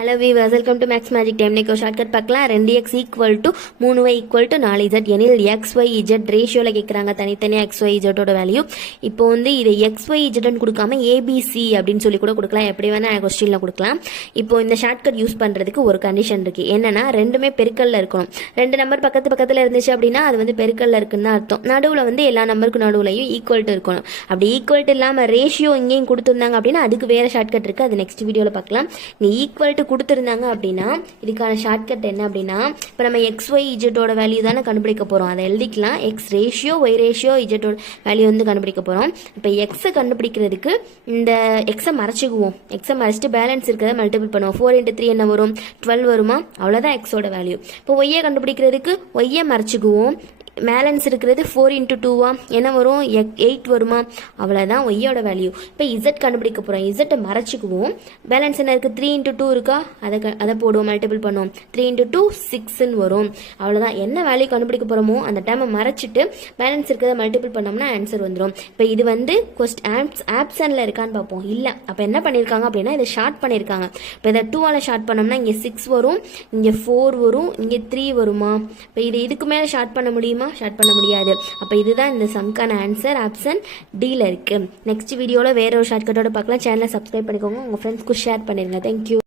Hello viewers, welcome to maths magic time. இன்னைக்கு ஒரு shortcut பார்க்கலாம். 2x equal to 3y equal to 4z எனில் XYZ ரேஷியோவில் கேட்குறாங்க. தனித்தனியாக XYZோட வேல்யூ. இப்போ இதை XYZன்னு கொடுக்காம ABC அப்படின்னு சொல்லி கூட கொடுக்கலாம். எப்படி வேணால் கொஸ்டினில் கொடுக்கலாம். இப்போ இந்த ஷார்ட்கட் யூஸ் பண்ணுறதுக்கு ஒரு கண்டிஷன் இருக்குது. என்னன்னா ரெண்டுமே பெருக்கல்ல இருக்கணும். ரெண்டு நம்பர் பக்கத்தில் இருந்துச்சு அப்படின்னா அது பெருக்கல்ல இருக்குன்னு தான் அர்த்தம். நடுவில் எல்லா நம்பருக்கு நடுவுலையும் ஈக்குவல் டு இருக்கணும். அப்படி ஈக்குவல் டு இல்லாமல் ரேஷியோ இங்கேயும் கொடுத்துருந்தாங்க அப்படின்னா அதுக்கு வேறு ஷார்ட்கட் இருக்குது. அது நெக்ஸ்ட் வீடியோவில் பார்க்கலாம். இங்கே ஈக்குவல் கொடுத்துருந்தாங்க அப்படின்னா இதுக்கான ஷார்ட்கட் என்ன அப்படின்னா, இப்போ நம்ம XYZோட வேல்யூ தானே கண்டுபிடிக்க போகிறோம். அதை எழுதிக்கலாம். X ரேஷியோ Y ரேஷியோ Zோட வேல்யூ கண்டுபிடிக்க போகிறோம். இப்போ Xை கண்டுபிடிக்கிறதுக்கு இந்த Xை மறைச்சிக்குவோம். Xை மறைச்சிட்டு பேலன்ஸ் இருக்கிறத மல்டிபிள் பண்ணுவோம். 4 × 3 என்ன வரும்? 12 வருமா? அவ்வளோதான் Xோட வேல்யூ. இப்போ Yயை கண்டுபிடிக்கிறதுக்கு Yயை மறைச்சிக்குவோம். பேலன்ஸ் இருக்கிறது 4 × 2வா என்ன வரும்? 8 வருமா? அவ்வளோதான் ஒய்யோட வேல்யூ. இப்போ Z கண்டுபிடிக்க போகிறோம். Zஐ மறைச்சிக்குவோம். பேலன்ஸ் என்ன இருக்குது? 3 × 2 இருக்கா? அதை போடுவோம், மல்டிபிள் பண்ணுவோம். 3 × 2 6ன்னு வரும். அவ்வளோதான். என்ன வேல்யூ கண்டுபிடிக்க போகிறோமோ அந்த டைமை மறைச்சிட்டு பேலன்ஸ் இருக்கிறத மல்டிபிள் பண்ணோம்னா ஆன்சர் வந்துடும். இப்போ இது ஆப்ஷனில் இருக்கான்னு பார்ப்போம். இல்லை. அப்போ என்ன பண்ணியிருக்காங்க அப்படின்னா இதை ஷார்ட் பண்ணியிருக்காங்க. இப்போ இதை 2ஆல் ஷார்ட் பண்ணோம்னா இங்கே 6 வரும், இங்கே 4 வரும், இங்கே 3 வருமா? இப்போ இதுக்கு மேலே ஷார்ட் பண்ண முடியுமா? ஷார்ட் பண்ண முடியாது. அப்போ இதுதான் இந்த சம்க்கான ஆன்சர். ஆப்ஷன் டியில் இருக்கு. நெக்ஸ்ட் வீடியோவில் வேற ஒரு ஷார்ட்கட்டோட பார்க்கலாம். சேனலை சப்ஸ்கிரைப் பண்ணிக்கோங்க. உங்கள் ஃப்ரெண்ட்ஸ்க்கு ஷேர் பண்ணிடுங்க. தேங்க்யூ.